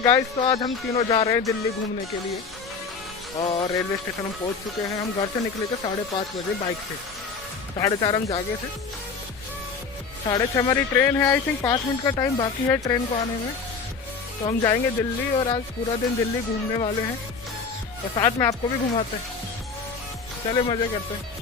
Guys, तो आज हम तीनों जा रहे हैं दिल्ली घूमने के लिए और रेलवे स्टेशन हम पहुंच चुके हैं। हम घर से निकले थे 5:30 बजे बाइक से। 4:30 हम जागे थे। 6:30 हमारी ट्रेन है। आई थिंक 5 मिनट का टाइम बाकी है ट्रेन को आने में। तो हम जाएंगे दिल्ली और आज पूरा दिन दिल्ली घूमने वाले हैं और साथ में आपको भी घुमाते हैं। चले मज़े करते हैं।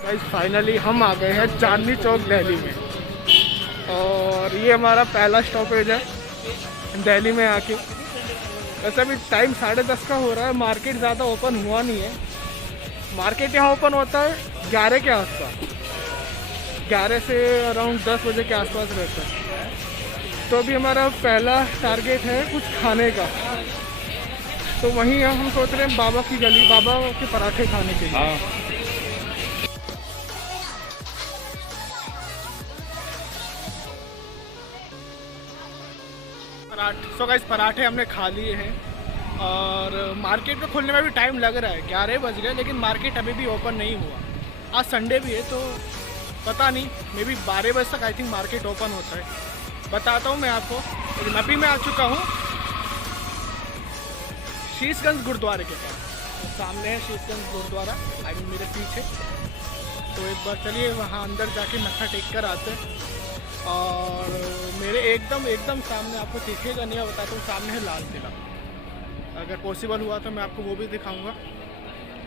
गाइस, फाइनली हम आ गए हैं चांदनी चौक दिल्ली में और ये हमारा पहला स्टॉपेज है दिल्ली में आके। वैसे अभी टाइम 10:30 का हो रहा है। मार्केट ज़्यादा ओपन हुआ नहीं है। मार्केट यहाँ ओपन होता है 11 के आसपास, 11 से अराउंड 10 बजे के आसपास रहता है। तो अभी हमारा पहला टारगेट है कुछ खाने का। तो वहीं हम सोच रहे हैं बाबा की गली, बाबा के पराठे खाने के लिए। सो गाइस, पराठे हमने खा लिए हैं और मार्केट में खुलने में भी टाइम लग रहा है। 11 बज गए लेकिन मार्केट अभी भी ओपन नहीं हुआ। आज संडे भी है तो पता नहीं, मे बी 12 बजे तक आई थिंक मार्केट ओपन होता है। बताता हूँ मैं आपको। लेकिन अभी मैं आ चुका हूँ शीशगंज गुरुद्वारे के पास। सामने है शीशगंज गुरुद्वारा, आई मीन मेरे पीछे। तो एक बार चलिए वहाँ अंदर जाके मत्था टेक कर आते हैं। और मेरे एकदम सामने आपको दिखेगा नहीं, बताता हूँ, सामने है लाल किला। अगर पॉसिबल हुआ तो मैं आपको वो भी दिखाऊंगा,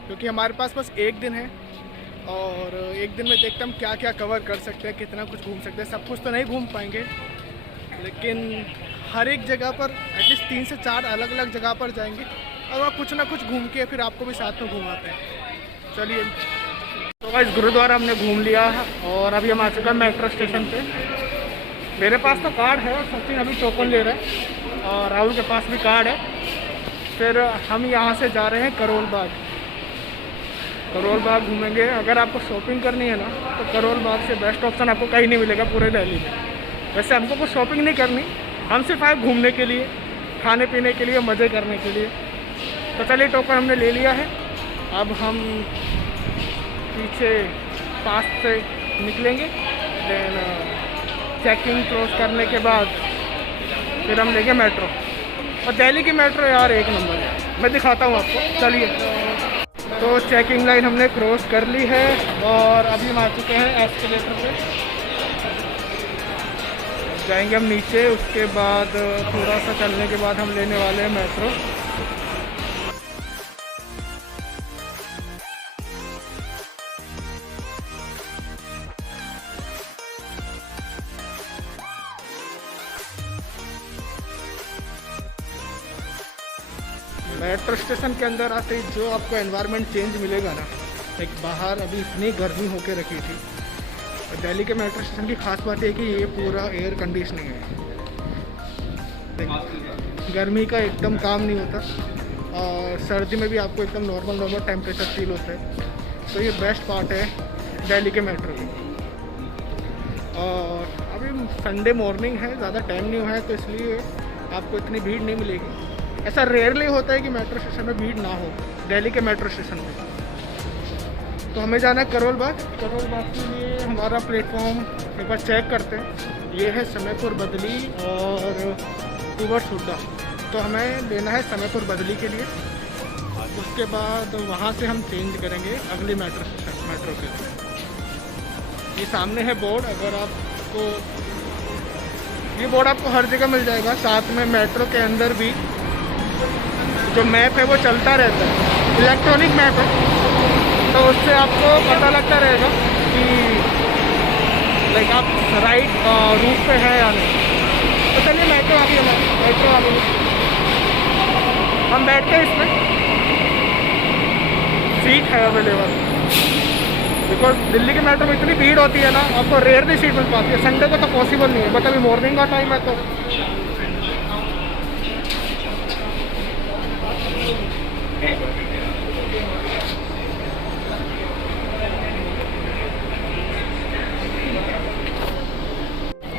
क्योंकि हमारे पास बस एक दिन है और एक दिन में देखते हम क्या क्या कवर कर सकते हैं, कितना कुछ घूम सकते हैं। सब कुछ तो नहीं घूम पाएंगे लेकिन हर एक जगह पर एटलीस्ट 3 से 4 अलग अलग जगह पर जाएंगे और वहाँ कुछ ना कुछ घूम के फिर आपको भी साथ में घुमाते हैं। चलिए, तो गाइस गुरुद्वारा हमने घूम लिया और अभी हम आ चुके हैं मेट्रो स्टेशन पे। मेरे पास तो कार्ड है और सचिन अभी टोकन ले रहे हैं और राहुल के पास भी कार्ड है। फिर हम यहाँ से जा रहे हैं करोल बाग। करोल बाग घूमेंगे। अगर आपको शॉपिंग करनी है ना तो करोल बाग से बेस्ट ऑप्शन आपको कहीं नहीं मिलेगा पूरे दिल्ली में। वैसे हमको कुछ शॉपिंग नहीं करनी, हम सिर्फ आए घूमने के लिए, खाने पीने के लिए, मज़े करने के लिए। तो चलिए, टोकन हमने ले लिया है। अब हम पीछे पास से निकलेंगे। देन चेकिंग क्रॉस करने के बाद फिर हम लेंगे मेट्रो। और दिल्ली की मेट्रो यार एक नंबर है, मैं दिखाता हूँ आपको। चलिए, तो चेकिंग लाइन हमने क्रॉस कर ली है और अभी हम आ चुके हैं एस्केलेटर पे। जाएंगे हम नीचे, उसके बाद थोड़ा सा चलने के बाद हम लेने वाले हैं मेट्रो। मेट्रो स्टेशन के अंदर आते ही जो आपको एनवायरनमेंट चेंज मिलेगा ना, एक बाहर अभी इतनी गर्मी होके रखी थी। और दिल्ली के मेट्रो स्टेशन की खास बात है कि ये पूरा एयर कंडीशनिंग है। गर्मी का एकदम काम नहीं होता और सर्दी में भी आपको एकदम नॉर्मल टेम्परेचर फील होता है। तो ये बेस्ट पार्ट है दिल्ली के मेट्रो की। और अभी संडे मॉर्निंग है, ज़्यादा टाइम नहीं हुआ है तो इसलिए आपको इतनी भीड़ नहीं मिलेगी। ऐसा रेयरली होता है कि मेट्रो स्टेशन में भीड़ ना हो दिल्ली के मेट्रो स्टेशन में। तो हमें जाना है करोल बाग। करोल बाग के लिए हमारा प्लेटफॉर्म एक बार चेक करते हैं। ये है समयपुर बदली और टूवर्ड्स हुड्डा। तो हमें लेना है समयपुर बदली के लिए। उसके बाद वहाँ से हम चेंज करेंगे अगली मेट्रो के लिए। ये सामने है बोर्ड। अगर आपको ये बोर्ड आपको हर जगह मिल जाएगा। साथ में मेट्रो के अंदर भी जो मैप है वो चलता रहता है, इलेक्ट्रॉनिक मैप है। तो उससे आपको पता लगता रहेगा कि लाइक आप राइट रूट पे है या नहीं। तो चलिए मेट्रो आ गई हमारी, मेट्रो आ गई, हम बैठते हैं इसमें, सीट है अवेलेबल। बिकॉज दिल्ली की मेट्रो में इतनी भीड़ होती है ना, आपको रेयरली सीट मिल पाती है। संडे को तो पॉसिबल नहीं है, बट अभी मॉर्निंग का टाइम है तो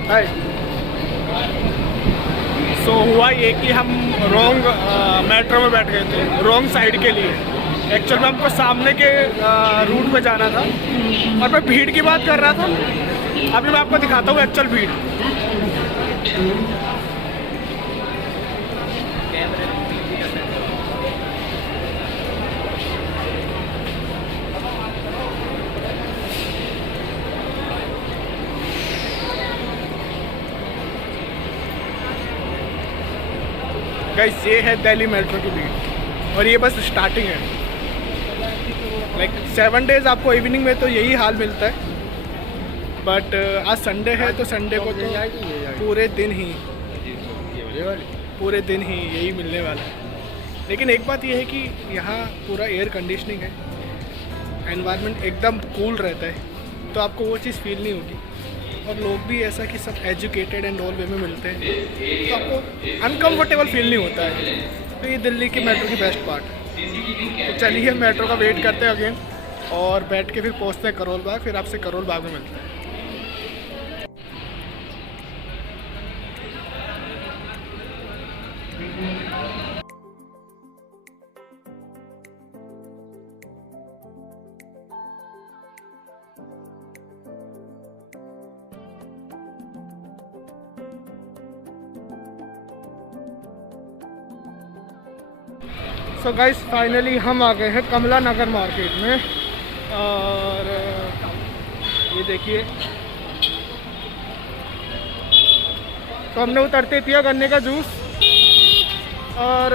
हाय। सो हुआ ये कि हम रॉन्ग मेट्रो में बैठ गए थे, रॉन्ग साइड के लिए। एक्चुअल में हमको सामने के रूट पे जाना था, और मैं भीड़ की बात कर रहा था। अभी मैं आपको दिखाता हूँ एक्चुअल भीड़। गाइस ये है दिल्ली मेट्रो की भीड़, और ये बस स्टार्टिंग है। लाइक 7 डेज आपको इवनिंग में तो यही हाल मिलता है, बट आज संडे है तो संडे को तो पूरे दिन ही यही मिलने वाला है। लेकिन एक बात यह है कि यहाँ पूरा एयर कंडीशनिंग है, एनवायरनमेंट एकदम कूल रहता है, तो आपको वो चीज़ फील नहीं होगी। और लोग भी ऐसा कि सब एजुकेटेड एंड ऑल वे में मिलते हैं, तो आपको अनकम्फर्टेबल फील नहीं होता है। तो ये दिल्ली की मेट्रो की बेस्ट पार्ट है। तो चलिए मेट्रो का वेट करते हैं अगेन, और बैठ के फिर पहुँचते हैं करोल बाग, फिर आपसे करोल बाग में मिलते हैं। सो गाइस फाइनली हम आ गए हैं कमला नगर मार्केट में, और ये देखिए, तो हमने उतरते पिया गन्ने का जूस, और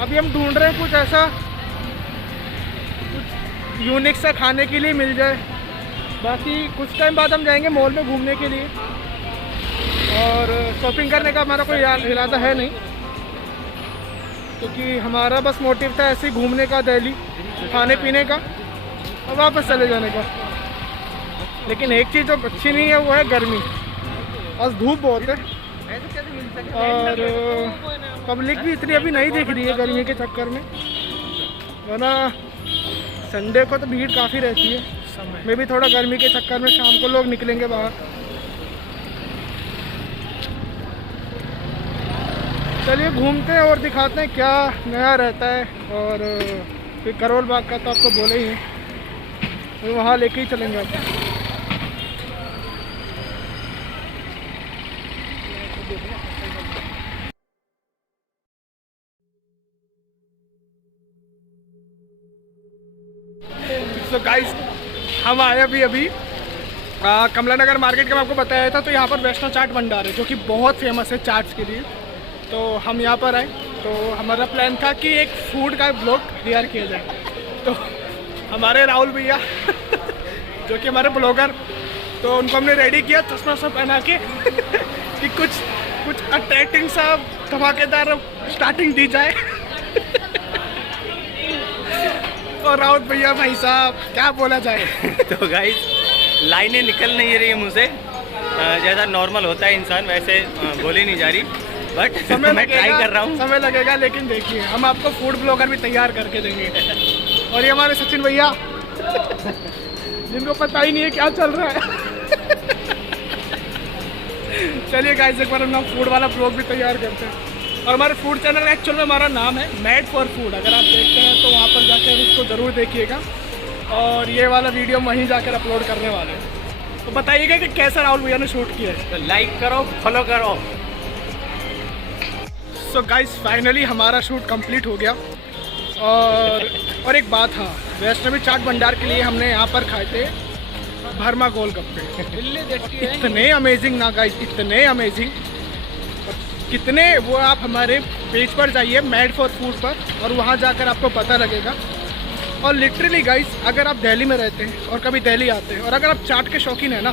अभी हम ढूंढ रहे हैं कुछ ऐसा, कुछ यूनिक सा खाने के लिए मिल जाए। बाकी कुछ टाइम बाद हम जाएंगे मॉल में घूमने के लिए, और शॉपिंग करने का हमारा कोई इरादा है नहीं, क्योंकि हमारा बस मोटिव था ऐसे ही घूमने का, दिल्ली खाने पीने का और वापस चले जाने का। लेकिन एक चीज़ जो अच्छी नहीं है वो है गर्मी, और धूप बहुत है, और पब्लिक भी इतनी अभी नहीं दिख रही है गर्मी के चक्कर में, वरना संडे को तो भीड़ काफ़ी रहती है। मैं भी थोड़ा गर्मी के चक्कर में शाम को लोग निकलेंगे बाहर। चलिए घूमते हैं और दिखाते हैं क्या नया रहता है। और फिर करोल बाग का तो आपको बोले ही है, तो वहाँ लेके ही चलेंगे आप। तो गाइस हम आए अभी कमला नगर मार्केट का मैं आपको बताया था। तो यहाँ पर वैष्णव चाट भंडार है, जो कि बहुत फेमस है चाट्स के लिए। तो हम यहाँ पर आए, तो हमारा प्लान था कि एक फूड का ब्लॉग तैयार किया जाए। तो हमारे राहुल भैया जो कि हमारे ब्लॉगर, तो उनको हमने रेडी किया चश्मा सब पहना के कि कुछ अट्रैक्टिंग सा धमाकेदार स्टार्टिंग दी जाए। और राहुल भैया भाई साहब क्या बोला जाए। तो गाइस लाइनें निकल नहीं रही है मुझसे, जैसा नॉर्मल होता है इंसान वैसे बोली नहीं जा रही, बट समय मैं ट्राई कर रहा हूँ। समय लगेगा, लेकिन देखिए हम आपको फूड ब्लॉगर भी तैयार करके देंगे। और ये हमारे सचिन भैया जिनको पता ही नहीं है क्या चल रहा है। चलिए गाइस एक बार हम फूड वाला ब्लॉग भी तैयार करते हैं। और हमारे फूड चैनल एक्चुअल में हमारा नाम है मेड फॉर फूड। अगर आप देखते हैं तो वहाँ पर जाकर इसको ज़रूर देखिएगा, और ये वाला वीडियो हम वहीं जाकर अपलोड करने वाले हैं। तो बताइएगा कि कैसा राहुल भैया ने शूट किया है। तो लाइक करो, फॉलो करो। सो गाइस फाइनली हमारा शूट कंप्लीट हो गया। और एक बात, हाँ, वैष्णवी चाट भंडार के लिए हमने यहाँ पर खाए थे भरमा गोलगप्पे। इतने अमेजिंग ना गाइस, इतने अमेजिंग। कितने वो आप हमारे पेज पर जाइए मेड फॉर फूड पर, और वहाँ जाकर आपको पता लगेगा। और लिटरली गाइस अगर आप दिल्ली में रहते हैं और कभी दिल्ली आते हैं, और अगर आप चाट के शौकीन है ना,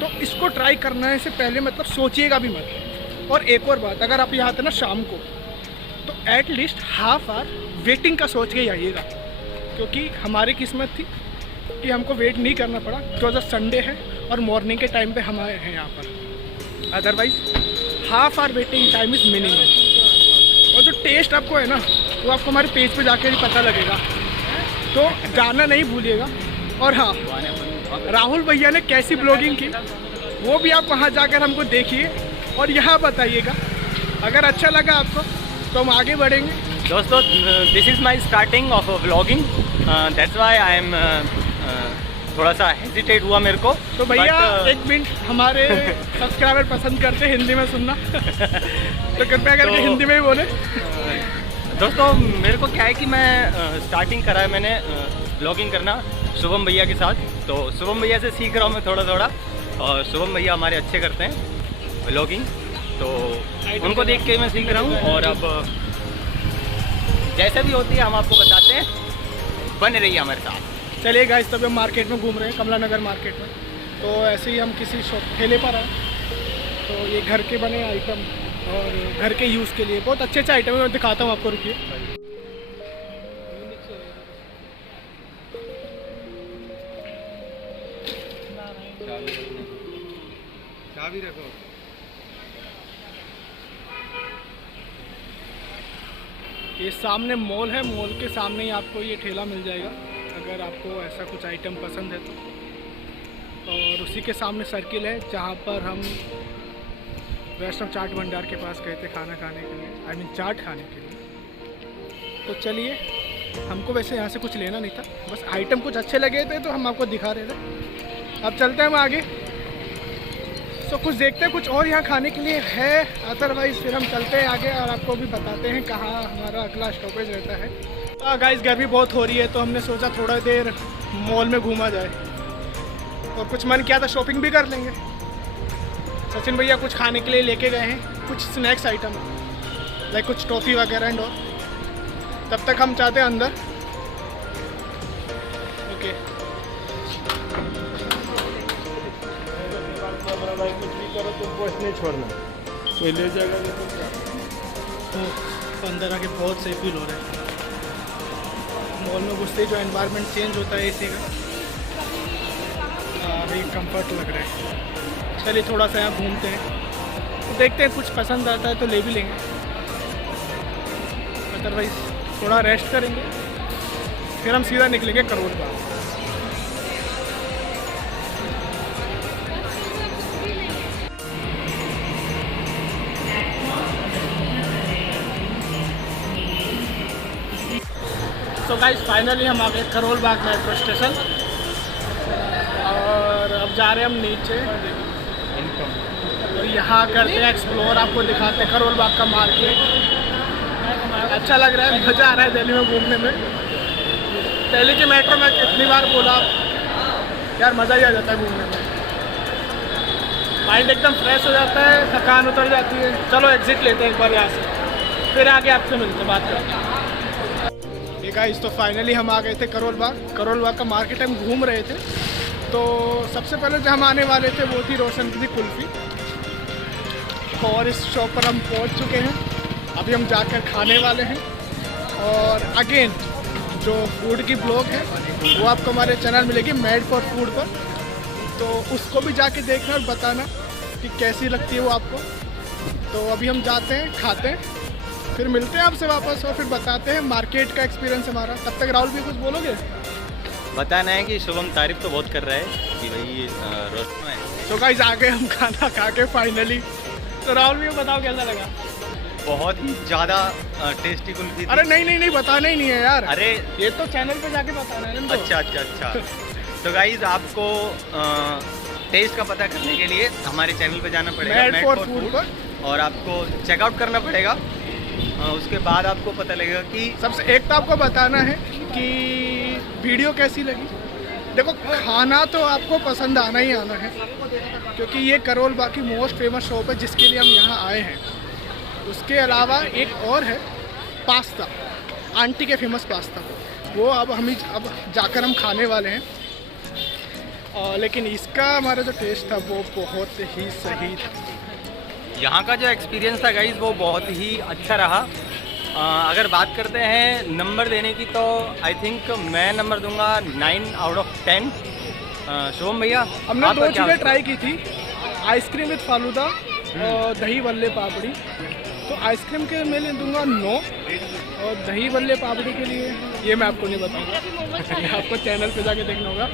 तो इसको ट्राई करने से पहले मतलब सोचिएगा भी मत। और एक और बात, अगर आप यहाँ आते ना शाम को तो at least half hour waiting का सोच के आइएगा, क्योंकि हमारी किस्मत थी कि हमको वेट नहीं करना पड़ा, बिकॉज ऑफ संडे है और मॉर्निंग के टाइम पे हम आए हैं यहाँ पर। Otherwise half hour waiting time is minimum. और जो टेस्ट आपको है ना वो आपको हमारे पेज पे जाके भी पता लगेगा, तो जाना नहीं भूलिएगा। और हाँ, राहुल भैया ने कैसी ब्लॉगिंग की वो भी आप वहाँ जाकर हमको देखिए और यहाँ बताइएगा। अगर अच्छा लगा आपको तो हम आगे बढ़ेंगे। दोस्तों, this is my starting of that's why I am थोड़ा सा हेजिटेट हुआ मेरे को। तो भैया एक मिनट, हमारे सब्सक्राइबर पसंद करते हैं हिंदी में सुनना तो कृपया करके हिंदी में ही बोले। दोस्तों, मेरे को क्या है कि मैं स्टार्टिंग करा है मैंने ब्लॉगिंग करना शुभम भैया के साथ, तो शुभम भैया से सीख रहा हूँ मैं थोड़ा थोड़ा। और शुभम भैया हमारे अच्छे करते हैं ब्लॉगिंग, तो उनको देख के मैं सीख रहा हूँ। और अब जैसे भी होती है हम आपको बताते हैं, बने रहिए हमारे साथ। चलिए गाइस, तभी हम मार्केट में घूम रहे हैं, कमला नगर मार्केट में। तो ऐसे ही हम किसी शॉप ठेले पर आए, तो ये घर के बने आइटम और घर के यूज़ के लिए बहुत अच्छे अच्छे आइटम है, मैं दिखाता हूँ आपको, रुकिए। चाबी रखो। ये सामने मॉल है, मॉल के सामने ही आपको ये ठेला मिल जाएगा अगर आपको ऐसा कुछ आइटम पसंद है तो। और उसी के सामने सर्किल है जहाँ पर हम वैष्णव चाट भंडार के पास गए थे खाना खाने के लिए, आई मीन चाट खाने के लिए। तो चलिए, हमको वैसे यहाँ से कुछ लेना नहीं था, बस आइटम कुछ अच्छे लगे थे तो हम आपको दिखा रहे थे। अब चलते हैं हम आगे, तो कुछ देखते हैं कुछ और यहाँ खाने के लिए है, अदरवाइज फिर हम चलते हैं आगे और आपको भी बताते हैं कहाँ हमारा अगला स्टॉपेज रहता है। गाइस, गर्मी बहुत हो रही है तो हमने सोचा थोड़ा देर मॉल में घूमा जाए और कुछ मन किया था शॉपिंग भी कर लेंगे। सचिन भैया कुछ खाने के लिए लेके गए हैं, कुछ स्नैक्स आइटम लाइक कुछ टॉफ़ी वगैरह एंड और। तब तक हम चाहते हैं अंदर। ओके, कुछ भी करो तुमको इसने छोड़ना, कोई ले जाएगा तो अंदर आके बहुत सेफ फील हो रहा है। मॉल में घुसते ही जो एनवायरनमेंट चेंज होता है एसी का, अभी कंफर्ट लग रहा है। चलिए थोड़ा सा यहाँ घूमते हैं, देखते हैं कुछ पसंद आता है तो ले भी लेंगे, अदरवाइज थोड़ा रेस्ट करेंगे, फिर हम सीधा निकलेंगे करोल बाग। तो गाइस, फाइनली हम आ गए करोल बाग मेट्रो स्टेशन और अब जा रहे हैं हम नीचे। तो यहाँ करते हैं एक्सप्लोर, आपको दिखाते हैं करोल बाग का मार्केट। अच्छा लग रहा है, मज़ा आ रहा है दिल्ली में घूमने में। दिल्ली की मेट्रो में कितनी बार बोला यार, मज़ा ही आ जाता है घूमने में, माइंड एकदम फ्रेश हो जाता है, थकान उतर जाती है। चलो एग्जिट लेते हैं एक बार यहाँ से, फिर आगे आपसे मिलते बात करते हैं। गाइस, तो फाइनली हम आ गए थे करोल बाग। करोल बाग का मार्केट हम घूम रहे थे, तो सबसे पहले जो हम आने वाले थे वो थी रोशन की कुल्फ़ी, और इस शॉप पर हम पहुंच चुके हैं। अभी हम जाकर खाने वाले हैं। और अगेन जो फूड की ब्लॉग है वो आपको हमारे चैनल मिलेगी मेड फॉर फूड पर, तो उसको भी जाके देखना और बताना कि कैसी लगती है वो आपको। तो अभी हम जाते हैं, खाते हैं, फिर मिलते हैं आपसे वापस और फिर बताते हैं मार्केट का एक्सपीरियंस हमारा। तब तक राहुल भी कुछ बोलोगे? बताना है कि शुभम तारीफ तो बहुत कर रहा है कि भाई रोस्ट में है। तो गाइस, आ गए हम खाना खा के फाइनली। तो राहुल भी बताओ कैसा लगा? बहुत ही ज़्यादा टेस्टी कुल्फी। अरे नहीं, बताना ही नहीं है यार। अरे ये तो चैनल पे जाके बताना है ना। अच्छा। तो गाइज, आपको टेस्ट का पता करने के लिए हमारे चैनल पे जाना पड़ेगा, मेड फॉर फूड पर, और आपको चेकआउट करना पड़ेगा। उसके बाद आपको पता लगेगा कि सबसे एक तो आपको बताना है कि वीडियो कैसी लगी। देखो, खाना तो आपको पसंद आना ही आना है, क्योंकि ये करोल बाग की मोस्ट फेमस शॉप है जिसके लिए हम यहाँ आए हैं। उसके अलावा एक और है पास्ता, आंटी के फेमस पास्ता, वो अब जाकर हम खाने वाले हैं। लेकिन इसका हमारा जो टेस्ट था वो बहुत ही सही था। यहाँ का जो एक्सपीरियंस था गाइस वो बहुत ही अच्छा रहा। अगर बात करते हैं नंबर देने की तो आई थिंक मैं नंबर दूंगा 9 आउट ऑफ 10। शुभम भैया हमने आपका 2 क्या चीज़ें ट्राई की थी, आइसक्रीम विद फालूदा और दही बल्ले पापड़ी। तो आइसक्रीम के मैं दूंगा 9 और दही बल्ले पापड़ी के लिए ये मैं आपको नहीं बताऊंगा, ये आपको चैनल पे जाके देखना होगा।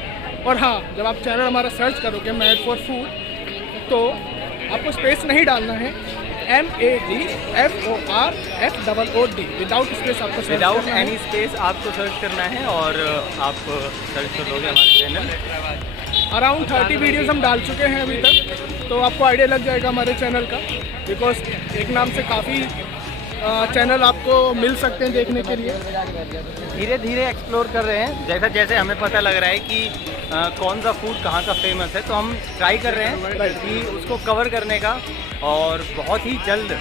और हाँ, जब आप चैनल हमारा सर्च करोगे मैड फॉर फूड तो आपको स्पेस नहीं डालना है, MADFORFOOD विदाउट स्पेस आपको सर्च विदाउट करना है। एनी स्पेस आपको सर्च करना है और आप सर्च कर लोगे हमारे चैनल। अराउंड 30 वीडियोस हम डाल चुके हैं अभी तक, तो आपको आइडिया लग जाएगा हमारे चैनल का, बिकॉज एक नाम से काफ़ी चैनल आपको मिल सकते हैं देखने के लिए। धीरे धीरे एक्सप्लोर कर रहे हैं, जैसा जैसे हमें पता लग रहा है कि कौन सा फूड कहाँ का फेमस है, तो हम ट्राई कर रहे हैं कि उसको कवर करने का। और बहुत ही जल्द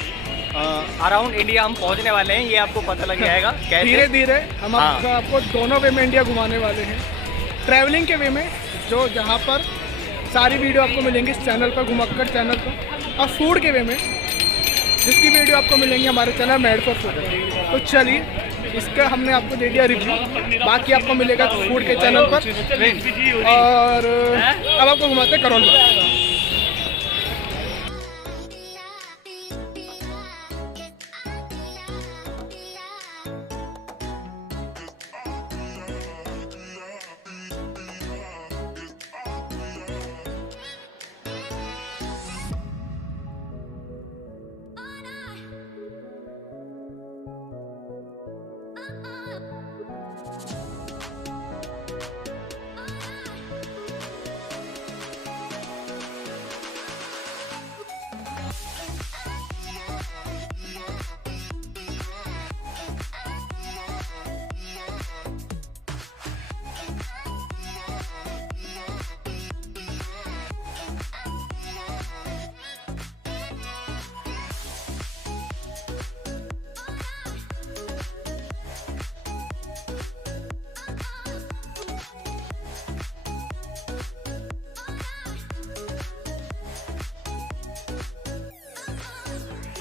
अराउंड इंडिया हम पहुँचने वाले हैं, ये आपको पता लग जाएगा कैसे। धीरे धीरे हम हाँ। आपको दोनों वे में इंडिया घुमाने वाले हैं, ट्रैवलिंग के वे में जो जहाँ पर सारी वीडियो आपको मिलेंगी इस चैनल पर, घुमक्कड़ चैनल पर, और फूड के वे में जिसकी वीडियो आपको मिलेंगी हमारे चैनल मैड फॉर फूड। तो चलिए, इसका हमने आपको दे दिया रिव्यू, बाकी आपको मिलेगा फूड के चैनल पर। और अब आपको घुमाते हैं करोल बाग।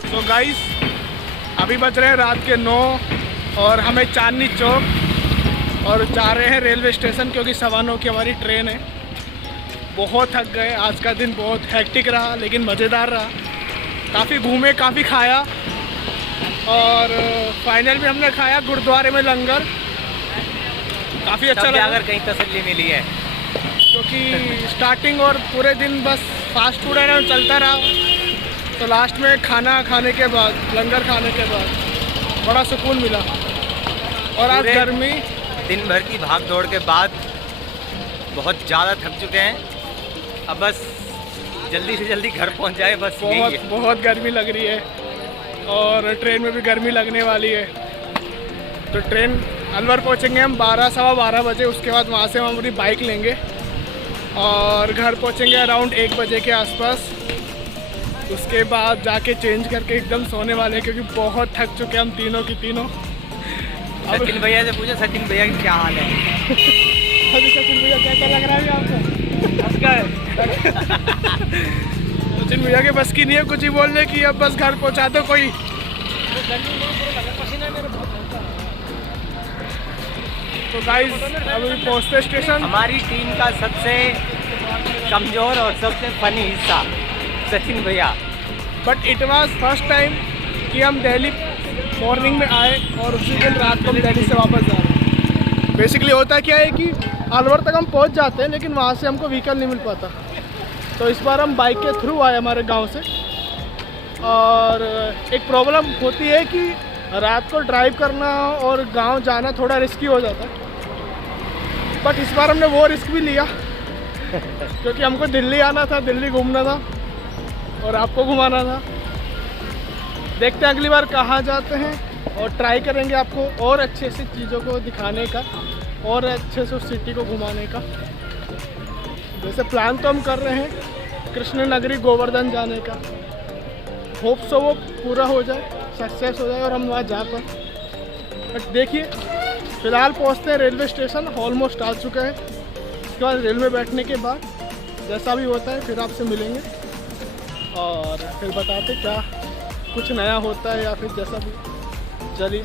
तो गाइस अभी बज रहे हैं रात के 9 और हमें चांदनी चौक और जा रहे हैं रेलवे स्टेशन, क्योंकि 9:15 की हमारी ट्रेन है। बहुत थक गए, आज का दिन बहुत हेक्टिक रहा लेकिन मज़ेदार रहा, काफ़ी घूमे, काफ़ी खाया और फाइनल भी हमने खाया गुरुद्वारे में लंगर, काफ़ी अच्छा लगा। अगर कहीं तसल्ली मिली है क्योंकि स्टार्टिंग और पूरे दिन बस फास्ट फूड है ना चलता रहा, तो लास्ट में खाना खाने के बाद, लंगर खाने के बाद बड़ा सुकून मिला। और आज पूरे गर्मी, दिन भर की भाग दौड़ के बाद बहुत ज़्यादा थक चुके हैं, अब बस जल्दी से जल्दी घर पहुंच जाए, बस यही है। बहुत गर्मी लग रही है और ट्रेन में भी गर्मी लगने वाली है। तो ट्रेन अलवर पहुंचेंगे हम 12 सवा 12 बजे, उसके बाद वहाँ से हम अपनी बाइक लेंगे और घर पहुंचेंगे अराउंड 1 बजे के आसपास। उसके बाद जाके चेंज करके एकदम सोने वाले हैं, क्योंकि बहुत थक चुके हैं हम तीनों की तीनों। सचिन भैया से पूछो, सचिन भैया की क्या हाल है? सचिन भैया कैसा लग रहा है आपको? सचिन भैया के बस की नहीं है कुछ ही बोलने की, अब बस घर पहुंचा दो कोई। तो गाइस अभी पहुंचते स्टेशन। हमारी टीम का सबसे कमज़ोर और सबसे फनी हिस्सा सचिन भैया। But it was first time कि हम दिल्ली मॉर्निंग में आए और उसी दिन रात को हम दिल्ली से वापस जा रहे हैं। बेसिकली होता क्या है कि अलवर तक हम पहुंच जाते हैं लेकिन वहाँ से हमको व्हीकल नहीं मिल पाता, तो इस बार हम बाइक के थ्रू आए हमारे गांव से। और एक प्रॉब्लम होती है कि रात को ड्राइव करना और गांव जाना थोड़ा रिस्की हो जाता है, बट इस बार हमने वो रिस्क भी लिया क्योंकि हमको दिल्ली आना था, दिल्ली घूमना था और आपको घुमाना था। देखते हैं अगली बार कहाँ जाते हैं और ट्राई करेंगे आपको और अच्छे से चीज़ों को दिखाने का और अच्छे से उस सिटी को घुमाने का। वैसे प्लान तो हम कर रहे हैं कृष्ण नगरी गोवर्धन जाने का, होप सो वो पूरा हो जाए, सक्सेस हो जाए और हम वहाँ जा पाए। बट देखिए फ़िलहाल पहुँचते हैं रेलवे स्टेशन, ऑलमोस्ट आ चुका है। इसके बाद रेल में बैठने के बाद जैसा भी होता है फिर आपसे मिलेंगे। और फिर बताते क्या कुछ नया होता है या फिर जैसा भी। चलिए